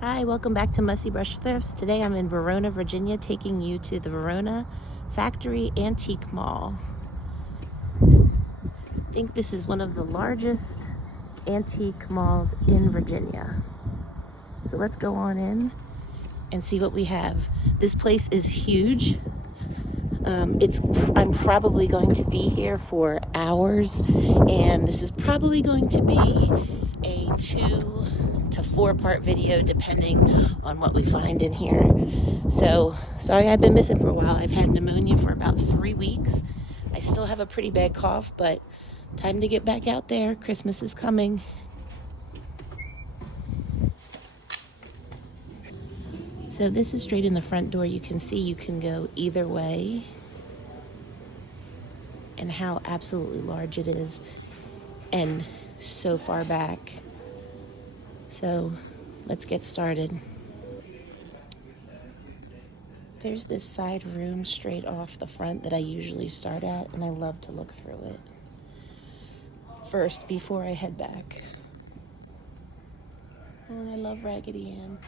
Hi, welcome back to Mussy Brush Thrifts. Today I'm in Verona, Virginia, taking you to the Verona Factory Antique Mall. I think this is one of the largest antique malls in Virginia. So let's go on in and see what we have. This place is huge. I'm probably going to be here for hours, and this is probably going to be a 2 to 4 part video depending on what we find in here. So sorry I've been missing for a while. I've had pneumonia for about 3 weeks. I still have a pretty bad cough, but time to get back out there. Christmas is coming. So this is straight in the front door. You can see you can go either way, and how absolutely large it is and so far back. So let's get started. There's this side room straight off the front that I usually start at, and I love to look through it first before I head back. Oh, I love Raggedy Ann.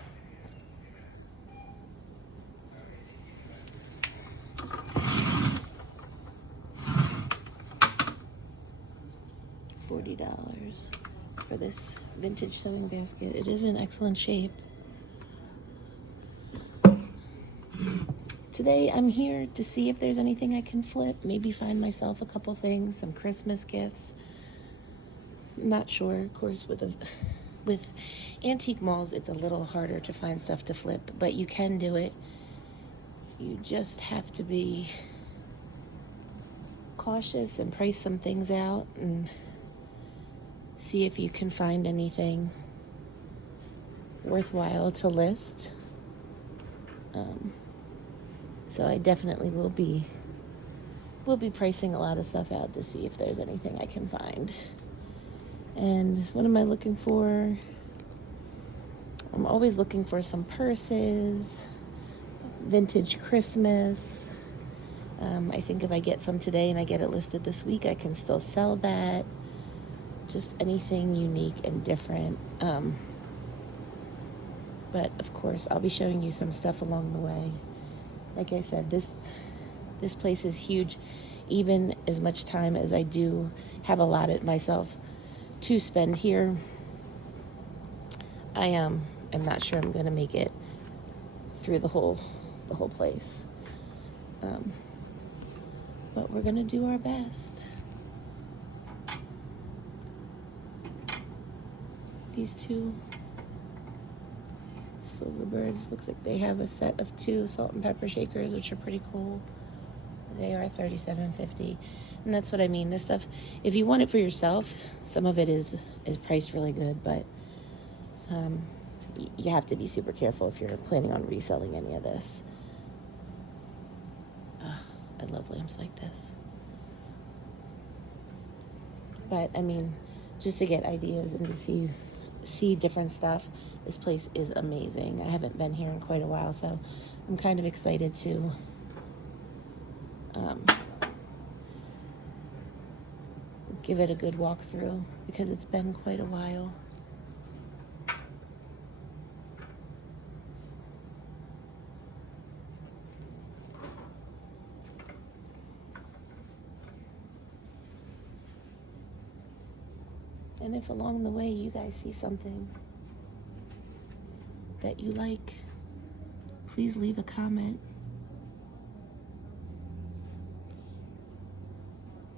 $40 for this vintage sewing basket. It is in excellent shape. Today I'm here to see if there's anything I can flip, maybe find myself a couple things, some Christmas gifts. I'm not sure, of course, with antique malls it's a little harder to find stuff to flip, but you can do it. You just have to be cautious and price some things out and see if you can find anything worthwhile to list. So I definitely will be pricing a lot of stuff out to see if there's anything I can find. And what am I looking for? I'm always looking for some purses, vintage Christmas. I think if I get some today and I get it listed this week, I can still sell that. Just anything unique and different. But of course, I'll be showing you some stuff along the way. Like I said, this place is huge. Even as much time as I do have allotted myself to spend here, I'm not sure I'm going to make it through the whole place. But we're going to do our best. These two silver birds, looks like they have a set of 2 salt and pepper shakers, which are pretty cool. They are $37.50, and that's what I mean. This stuff, if you want it for yourself, some of it is priced really good, but you have to be super careful if you're planning on reselling any of this. I love lamps like this. But I mean, just to get ideas and to see different stuff, this place is amazing. I haven't been here in quite a while, so I'm kind of excited to give it a good walkthrough because it's been quite a while. And if along the way you guys see something that you like, please leave a comment.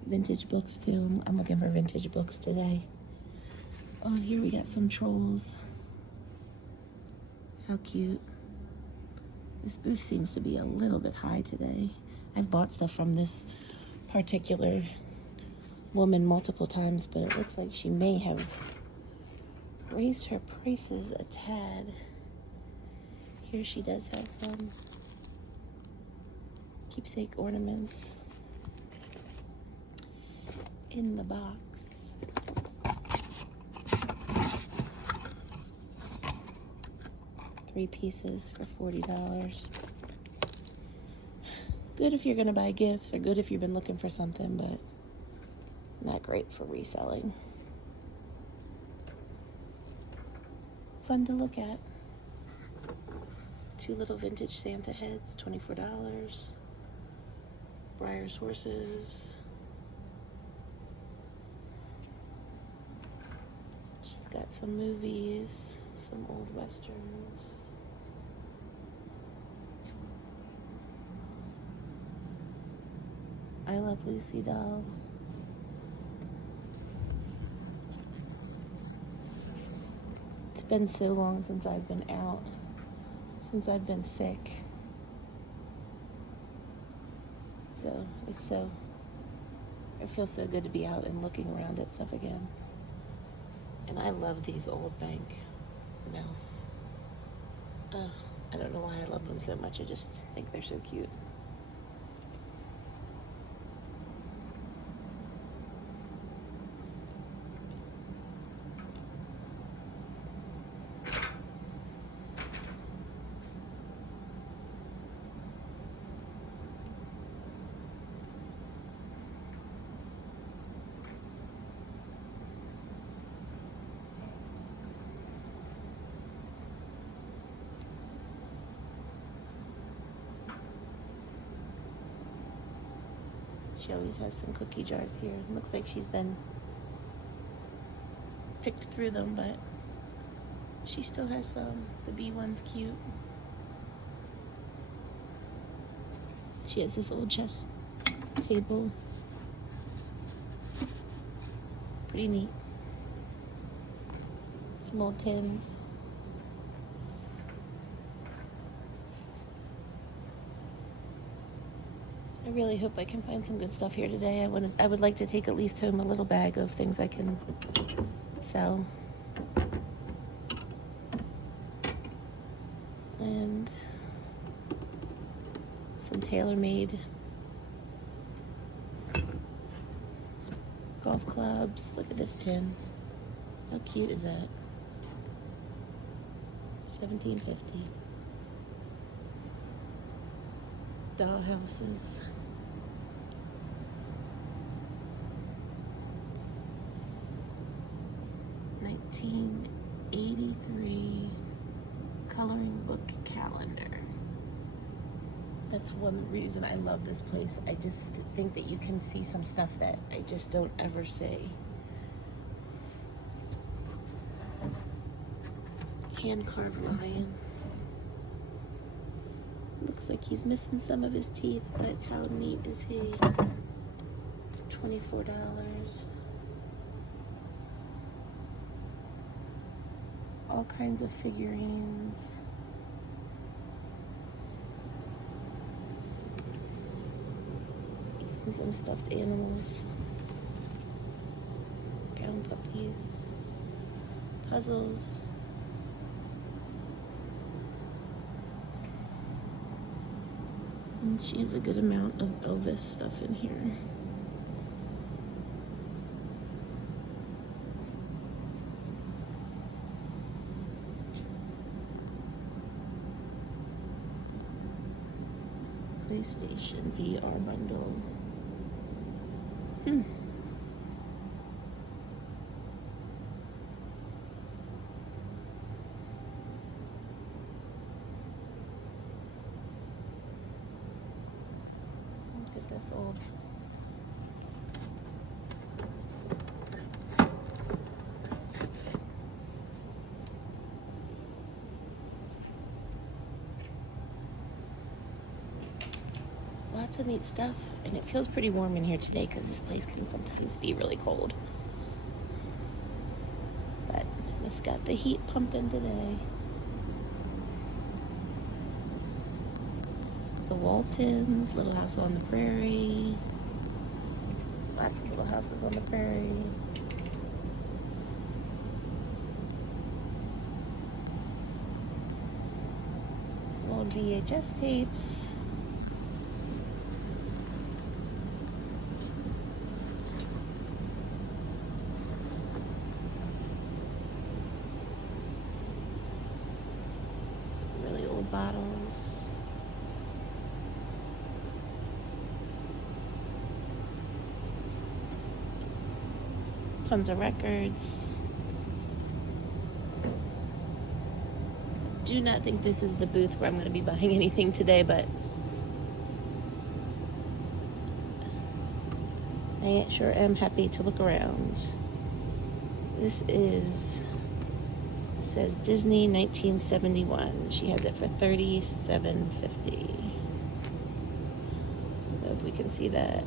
Vintage books too. I'm looking for vintage books today. Oh, here we got some trolls. How cute. This booth seems to be a little bit high today. I've bought stuff from this particular woman multiple times, but it looks like she may have raised her prices a tad. Here she does have some keepsake ornaments in the box. Three pieces for $40. Good if you're gonna buy gifts, or good if you've been looking for something, but not great for reselling. Fun to look at. 2 little vintage Santa heads, $24. Briar's horses. She's got some movies, some old westerns. I Love Lucy doll. It's been so long since I've been out, since I've been sick. So it feels so good to be out and looking around at stuff again. And I love these old bank mouse. I don't know why I love them so much. I just think they're so cute. She always has some cookie jars here. Looks like she's been picked through them, but she still has some. The bee one's cute. She has this old chess table. Pretty neat. Some old tins. I really hope I can find some good stuff here today. I would like to take at least home a little bag of things I can sell. And some tailor-made golf clubs. Look at this tin. How cute is that? $17.50. Dollhouses. $19.83 coloring book calendar. That's one reason I love this place. I just think that you can see some stuff that I just don't ever see. Hand-carved lion. Looks like he's missing some of his teeth, but how neat is he? $24. All kinds of figurines. And some stuffed animals. Brown puppies. Puzzles. And she has a good amount of Elvis stuff in here. PlayStation VR bundle. Look at this old. Lots of neat stuff, and it feels pretty warm in here today because this place can sometimes be really cold. But it's got the heat pumping today. The Waltons, Little House on the Prairie. Lots of Little Houses on the Prairie. Some old VHS tapes. Bottles. Tons of records. do not think this is the booth where I'm going to be buying anything today, but I sure am happy to look around. This says Disney 1971. She has it for $37.50. I don't know if we can see that.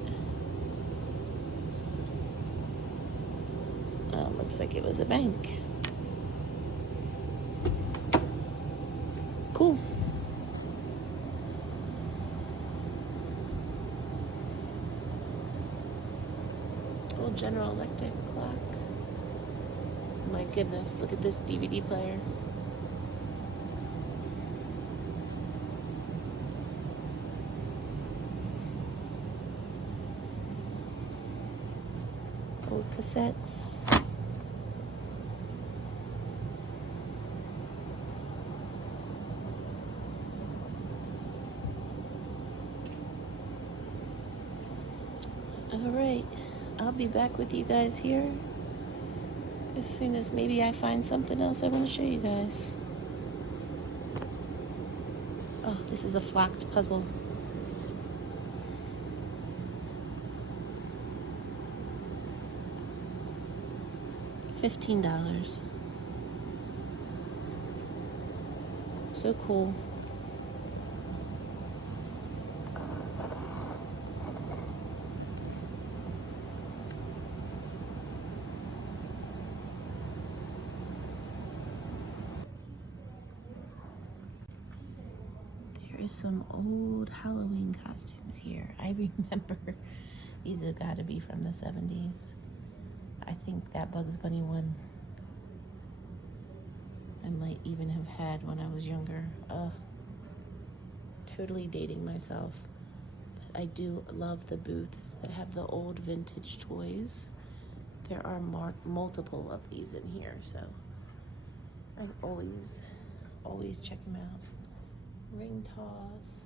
Oh, looks like it was a bank. Cool. Old General Electric clock. My goodness, look at this DVD player. Old cassettes. All right, I'll be back with you guys here as soon as maybe I find something else I want to show you guys. Oh, this is a flocked puzzle. $15. So cool. There is some old Halloween costumes here. I remember these have got to be from the 70s. I think that Bugs Bunny one I might even have had when I was younger. Totally dating myself. But I do love the booths that have the old vintage toys. There are multiple of these in here, so I always check them out. Ring toss.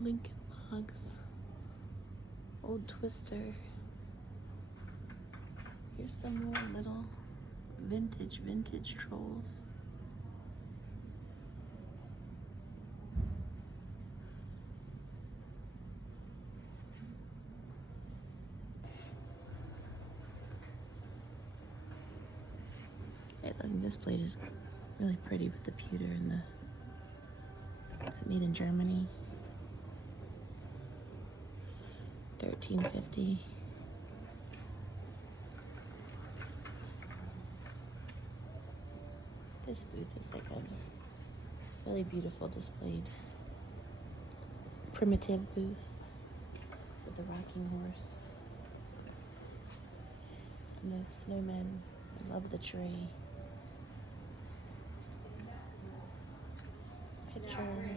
Lincoln Logs. Old Twister. Here's some more little vintage trolls. I think this plate is really pretty with the pewter and the, is it made in Germany? $13.50. This booth is like a really beautiful displayed primitive booth with a rocking horse and those snowmen. I love the tree. Picture.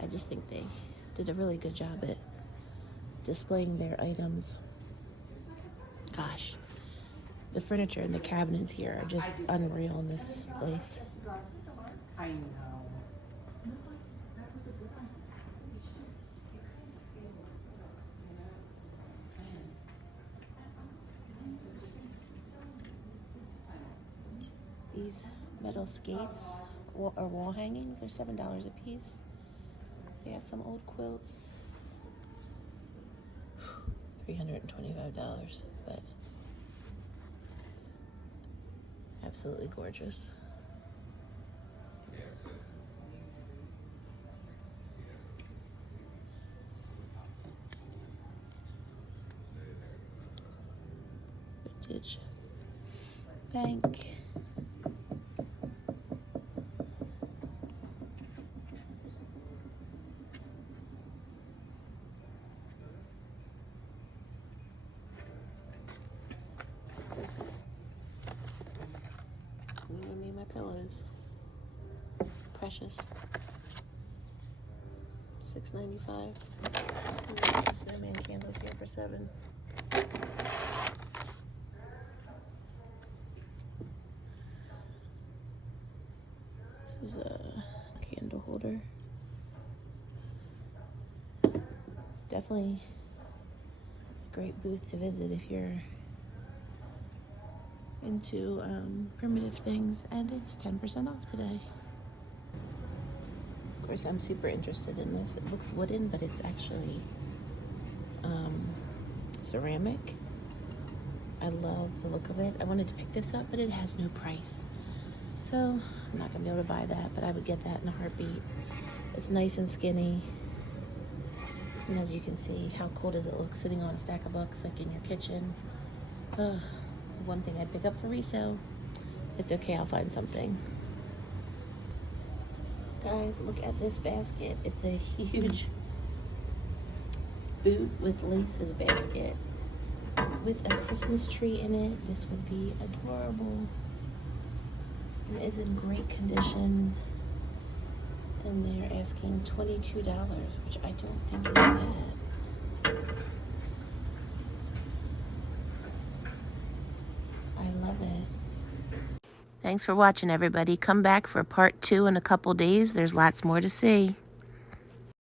I just think they did a really good job at displaying their items. Gosh, the furniture and the cabinets here are just unreal in this place. I know. These metal skates or wall hangings are $7 a piece. They got some old quilts. $325, but absolutely gorgeous. Vintage bank. These are me and my pillows. Precious. $6.95. Some snowman candles here for $7. This is a candle holder. definitely a great booth to visit if you're into primitive things, and it's 10% off today. Of course, I'm super interested in this. It looks wooden, but it's actually ceramic. I love the look of it. I wanted to pick this up, but it has no price. So I'm not gonna be able to buy that, but I would get that in a heartbeat. It's nice and skinny. And as you can see, how cool does it look sitting on a stack of books like in your kitchen? One thing I'd pick up for resale. It's okay, I'll find something. Guys, look at this basket. It's a huge boot with laces basket with a Christmas tree in it. This would be adorable. It is in great condition. And they're asking $22, which I don't think is bad. I love it. Thanks for watching, everybody. Come back for part 2 in a couple days. There's lots more to see.